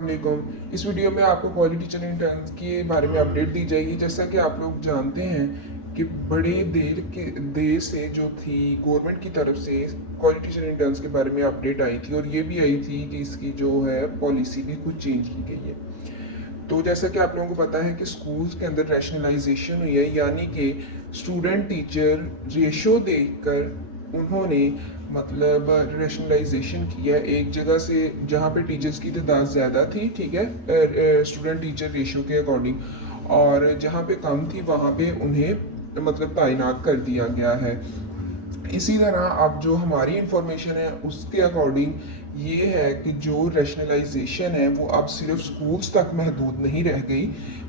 वालेकुम। इस वीडियो में आपको क्वालिटी टीचर इंटर्न्स के बारे में अपडेट दी जाएगी। जैसा कि आप लोग जानते हैं कि बड़े देर से जो थी गवर्नमेंट की तरफ से क्वालिटी टीचर इंटर्न्स के बारे में अपडेट आई थी, और ये भी आई थी कि इसकी जो है पॉलिसी भी कुछ चेंज की गई है। तो जैसा कि आप लोगों को पता है कि स्कूल्स के अंदर रैशनलाइजेशन हुई है, यानी कि स्टूडेंट टीचर रेशो देखकर उन्होंने मतलब रैशनलाइजेशन किया एक जगह से जहाँ पे टीचर्स की तादाद ज़्यादा थी, ठीक है, स्टूडेंट टीचर रेशो के अकॉर्डिंग, और जहाँ पे कम थी वहाँ पे उन्हें मतलब तैनात कर दिया गया है। इसी तरह अब जो हमारी इंफॉर्मेशन है उसके अकॉर्डिंग ये है कि जो रैशनलाइजेशन है वो अब सिर्फ स्कूल्स तक महदूद नहीं रह गई,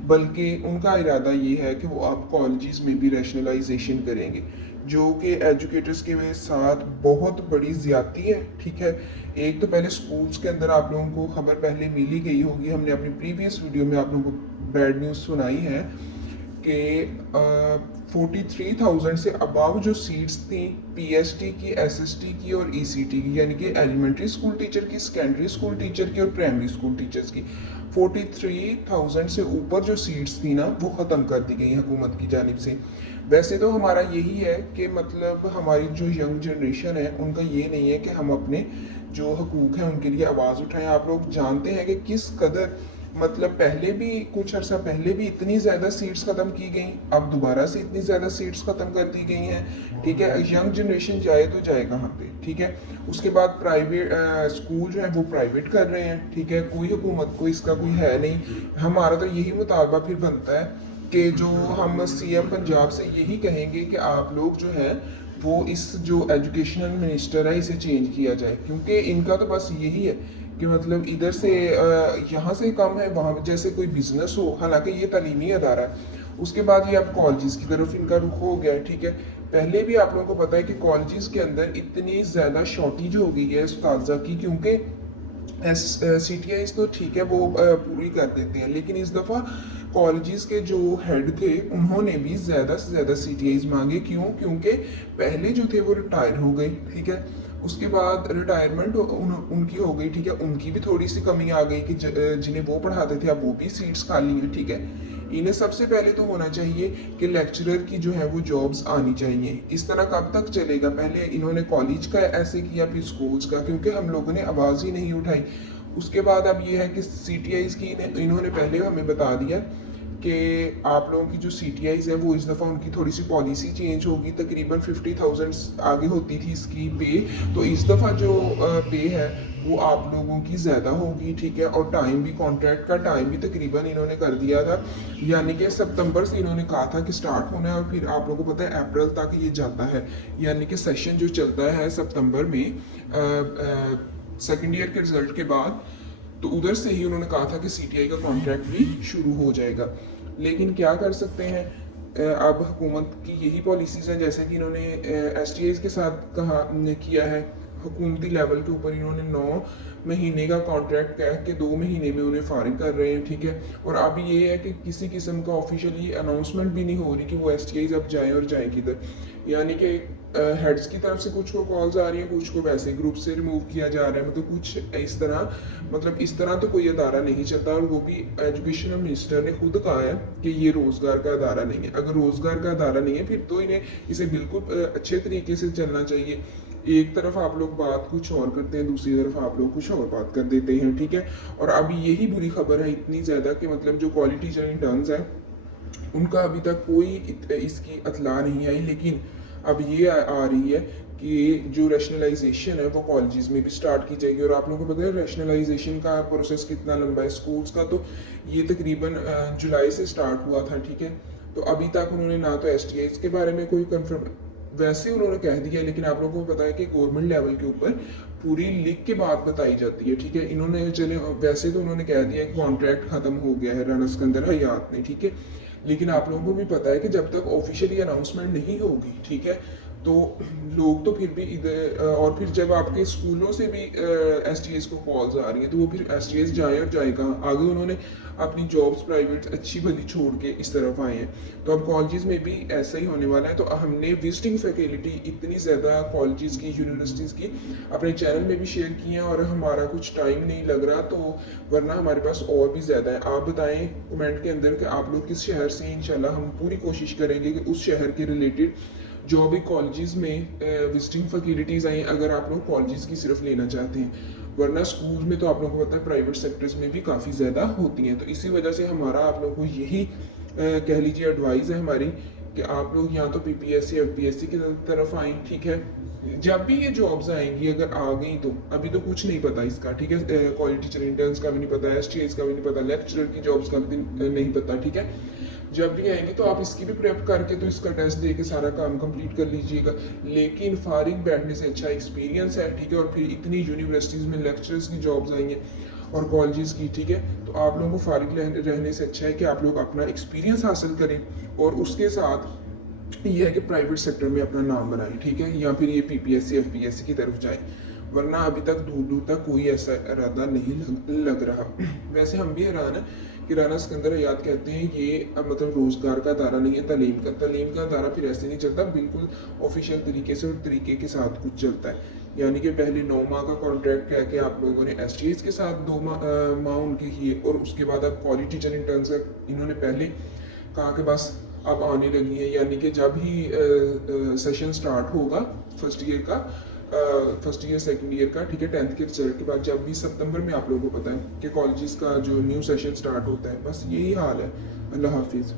बल्कि उनका इरादा ये है कि वो अब कॉलेजेस में भी रैशनलाइजेशन करेंगे, जो कि एजुकेटर्स के साथ बहुत बड़ी ज़्यादती है। ठीक है, एक तो पहले स्कूल्स के अंदर आप लोगों को खबर पहले मिल ही गई होगी, हमने अपनी प्रीवियस वीडियो में आप लोगों को बैड न्यूज़ सुनाई है कि 43,000 से अबव जो सीट्स थी पीएसटी की, एसएसटी की और ईसीटी की, यानी कि एलिमेंट्री स्कूल टीचर की, सेकेंडरी स्कूल टीचर की और प्राइमरी स्कूल टीचर्स की, 43,000 से ऊपर जो सीट्स थी ना वो ख़त्म कर दी गई हुकूमत की जानिब से। वैसे तो हमारा यही है कि मतलब हमारी जो यंग जनरेशन है उनका ये नहीं है कि हम अपने जो हकूक़ हैं उनके लिए आवाज़ उठाएं। आप लोग जानते हैं कि किस कदर मतलब पहले भी कुछ अर्सा पहले भी इतनी ज़्यादा सीट्स ख़त्म की गई, अब दोबारा से इतनी ज़्यादा सीट्स ख़त्म कर दी गई हैं। ठीक है, यंग जनरेशन जाए तो जाए कहाँ पे। ठीक है, उसके बाद प्राइवेट स्कूल जो है वो प्राइवेट कर रहे हैं। ठीक है, कोई हुकूमत को इसका कोई है नहीं। हमारा तो यही मुतालबा फिर बनता है कि जो हम सीएम पंजाब से यही कहेंगे कि आप लोग जो है वो इस जो एजुकेशनल मिनिस्टर है इसे चेंज किया जाए, क्योंकि इनका तो बस यही है कि मतलब इधर से यहाँ से कम है वहाँ जैसे कोई बिजनेस हो, हालांकि ये तालीमी अदारा है। उसके बाद ये अब कॉलेजेस की तरफ इनका रुख हो गया है। ठीक है, पहले भी आप लोगों को पता है कि कॉलेजेस के अंदर इतनी ज़्यादा शॉर्टेज हो गई है उस्ताजा की, क्योंकि CTIs तो ठीक है वो पूरी कर देते हैं, लेकिन इस दफ़ा कॉलेजेस के जो हेड थे उन्होंने भी ज़्यादा से ज़्यादा CTIs मांगे। क्यों? क्योंकि पहले जो थे वो रिटायर हो गए। ठीक है, उसके बाद रिटायरमेंट उनकी हो गई। ठीक है, उनकी भी थोड़ी सी कमी आ गई कि जिन्हें वो पढ़ाते थे अब वो भी सीट्स खाली हैं। ठीक है, इन्हें सबसे पहले तो होना चाहिए कि लेक्चरर की जो है वो जॉब्स आनी चाहिए। इस तरह कब तक चलेगा? पहले इन्होंने कॉलेज का ऐसे किया, फिर स्कूल्स का, क्योंकि हम लोगों ने आवाज़ ही नहीं उठाई। उसके बाद अब ये है कि CTIs की इन्होंने पहले हमें बता दिया कि आप लोगों की जो CTIs है वो इस दफ़ा उनकी थोड़ी सी पॉलिसी चेंज होगी। तकरीबन 50,000 आगे होती थी इसकी पे, तो इस दफ़ा जो पे है वो आप लोगों की ज़्यादा होगी। ठीक है, और टाइम भी, कॉन्ट्रैक्ट का टाइम भी तकरीबन इन्होंने कर दिया था, यानी कि सितंबर से इन्होंने कहा था कि स्टार्ट होना है, और फिर आप लोगों को पता है अप्रैल तक ये जाता है, यानी कि सेशन जो चलता है सितंबर में सेकेंड ईयर के रिजल्ट के बाद, तो उधर से ही उन्होंने कहा था कि CTI का कॉन्ट्रैक्ट भी शुरू हो जाएगा। लेकिन क्या कर सकते हैं, अब हुकूमत की यही पॉलिसीज़ हैं, जैसे कि इन्होंने STIs के साथ कहा किया है। हुकूमती लेवल के ऊपर इन्होंने 9 महीने का कॉन्ट्रैक्ट कह के 2 महीने में उन्हें फारिग कर रहे हैं। ठीक है, और अब ये है कि किसी किस्म का ऑफिशियली अनाउंसमेंट भी नहीं हो रही कि वो STIs अब जाएँ और जाएँ किधर, यानी कि हेड्स की तरफ से कुछ को कॉल्स आ रही हैं, कुछ को वैसे ग्रुप से रिमूव किया जा रहा है। मतलब कुछ इस तरह, मतलब इस तरह तो कोई अदारा नहीं चलता, और वो भी एजुकेशनल मिनिस्टर ने खुद कहा है कि ये रोज़गार का अदारा नहीं है। अगर रोज़गार का अदारा नहीं है फिर तो इन्हें इसे बिल्कुल अच्छे तरीके से चलना चाहिए। एक तरफ आप लोग बात कुछ और करते हैं, दूसरी तरफ आप लोग कुछ और बात कर देते हैं। ठीक है, और अभी यही बुरी खबर है इतनी ज़्यादा कि मतलब जो क्वालिटी टीचर इंटर्न्स है उनका अभी तक कोई इसकी इतला नहीं आई, लेकिन अब ये आ रही है कि जो रैशनलाइजेशन है वो कॉलेजेस में भी स्टार्ट की जाएगी। और आप लोगों को पता है रैशनलाइजेशन का प्रोसेस कितना लंबा है। स्कूल्स का तो ये तकरीबन जुलाई से स्टार्ट हुआ था। ठीक है, तो अभी तक उन्होंने ना तो STIs के बारे में कोई कंफर्म, वैसे उन्होंने कह दिया, लेकिन आप लोगों को पता है कि गवर्नमेंट लेवल के ऊपर पूरी लिख के बात बताई जाती है। ठीक है, इन्होंने चले वैसे तो उन्होंने कह दिया कि कॉन्ट्रैक्ट खत्म हो गया है राना सिकंदर हयात ने। ठीक है, लेकिन आप लोगों को भी पता है कि जब तक ऑफिशियली अनाउंसमेंट नहीं होगी, ठीक है, तो लोग तो फिर भी इधर और फिर जब आपके स्कूलों से भी एसटीएस को कॉल्स आ रही हैं तो वो फिर एसटीएस जाए और जाए कहाँ, आगे उन्होंने अपनी जॉब्स प्राइवेट अच्छी भली छोड़ के इस तरफ आए हैं। तो अब कॉलेजेस में भी ऐसा ही होने वाला है। तो हमने विजिटिंग फैकल्टी इतनी ज़्यादा कॉलेजेस की, यूनिवर्सिटीज़ की अपने चैनल में भी शेयर की हैं, और हमारा कुछ टाइम नहीं लग रहा, तो वरना हमारे पास और भी ज़्यादा है। आप बताएं कमेंट के अंदर कि आप लोग किस शहर से हैं। इंशाल्लाह हम पूरी कोशिश करेंगे कि उस शहर के रिलेटेड जो भी कॉलेजेस में विजिटिंग फैकल्टीज़ आई, अगर आप लोग कॉलेजेस की सिर्फ लेना चाहते हैं, वरना स्कूल में तो आप लोगों को पता है प्राइवेट सेक्टर्स में भी काफ़ी ज़्यादा होती हैं। तो इसी वजह से हमारा आप लोगों को यही कह लीजिए एडवाइस है हमारी कि आप लोग या तो पीपीएससी एफपीएससी की तरफ आएँ, ठीक है। जब भी ये जॉब्स आएंगी अगर आ गई तो अभी तो कुछ नहीं पता इसका, ठीक है। क्वालिटी टीचर इंटर्न्स का भी नहीं पता, एसटीएस का भी नहीं पता, लेक्चरर की जॉब्स का भी नहीं पता, ठीक है। जब भी आएंगे तो आप इसकी भी प्रेप करके तो इसका टेस्ट दे के सारा काम कंप्लीट कर लीजिएगा। लेकिन फारिग बैठने से अच्छा एक्सपीरियंस है, ठीक है। और फिर इतनी यूनिवर्सिटीज़ में लेक्चरर्स की जॉब्स आई हैं और कॉलेजेस की, ठीक है। तो आप लोगों को फारिग रहने से अच्छा है कि आप लोग अपना एक्सपीरियंस हासिल करें और उसके साथ ये है कि प्राइवेट सेक्टर में अपना नाम बनाएं, ठीक है, या फिर ये पीपीएससी एफपीएससी की तरफ जाएं। वरना अभी तक दूर दूर तक कोई ऐसा इरादा नहीं लग रहा। वैसे हम भी हैरान हैं कि राना सिकंदर हयात कहते हैं ये मतलब रोज़गार का दायरा नहीं है, तलीम का दायरा फिर ऐसे नहीं चलता, बिल्कुल ऑफिशियल तरीके से और तरीके के साथ कुछ चलता है। यानी कि पहले 9 माह का कॉन्ट्रैक्ट कह के आप लोगों ने एसटीएस के साथ 2 माह उनके किए, और उसके बाद अब क्वालिटी टीचर इंटर्न्स का इन्होंने पहले कहा कि बस अब आने लगी है। यानी कि जब ही सेशन स्टार्ट होगा फर्स्ट ईयर का, फर्स्ट ईयर सेकंड ईयर का, ठीक है, 10th के रिजल्ट के बाद, जब भी सितंबर में आप लोगों को पता है कि कॉलेजेस का जो न्यू सेशन स्टार्ट होता है। बस यही हाल है। अल्लाह हाफिज़।